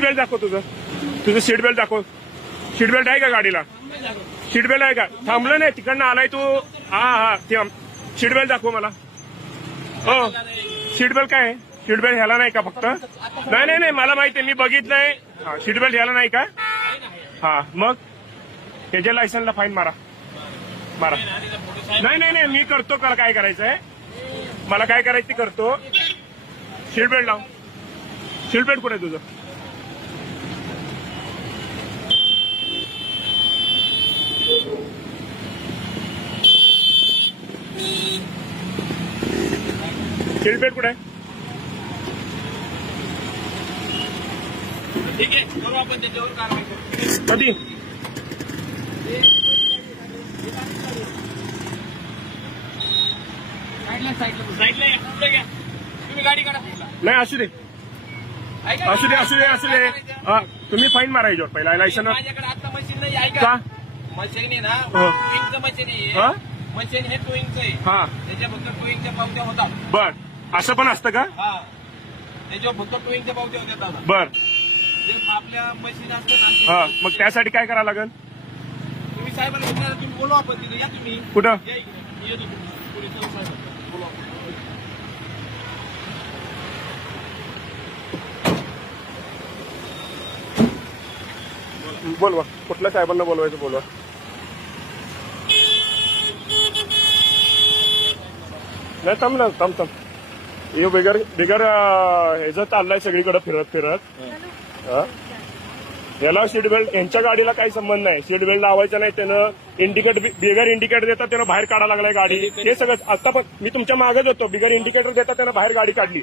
Seat belt दाखव तुझं seat belt दाखव. सीट बेल्ट आहे का गाडीला? सीट बेल्ट आहे का? थांबलं नाही तिकडनं आलाय तू. हा सीट बेल्ट दाखव मला. हो सीट बेल्ट काय आहे? सीट बेल्ट ह्याला नाही का फक्त? नाही मला माहिती आहे, मी बघितलंय. सीट बेल्ट ह्याला नाही का? हा मग त्याच्या लायसन्सला फाईन मारा. नाही मी करतो. काय करायचंय मला, काय करायचं ते करतो. सीट बेल्ट लाव. सीट बेल्ट कुठे आहे तुझं? सीट बेल्ट कुठे आहे? ठीक आहे, करू आपण त्याच्यावर कारवाई करू. कधी? साईडला या, पुढे घ्या. तुम्ही गाडी काढा. नाही असू दे. तुम्ही फाईन मारायचं पहिला लायसन. माझ्याकडे आता मशीन नाही. ऐका, का? मशीन आहे ना, हो. टोईंगचं मशीन आहे. हा? मशीन हे टोईंगचं आहे. हा त्याच्या फक्त टोईंगच्या पावत्या होतात. बर, असं पण असतं का? हा, त्याच्यावर फक्त टोईंगच्या पावत्या होत्या दादा. बर, जे आपल्या मशीन असते हा ना, मग त्यासाठी काय करावं लागेल? तुम्ही साहेबांना विचारा, तुम्ही बोलवा आपण तिथे. या तुम्ही. कुठं? या इकडे. येतो तुम्ही. पोलीस साहेबांना बोलवा आपण. बोलवा, कुठल्या साहेबांना बोलवायचं बोलवा. नाही थांब. हे बिगर ह्याचं चाललंय सगळीकडे फिरत. याला सीट बेल्ट, यांच्या गाडीला काही संबंध नाही. सीट बेल्ट लावायचा नाही. त्यानं बिगर इंडिकेटर देता त्यानं बाहेर काढा लागलाय गाडी. हे सगळं आता पण मी तुमच्या मागच होतो. बिगर इंडिकेटर देता त्यानं बाहेर गाडी काढली.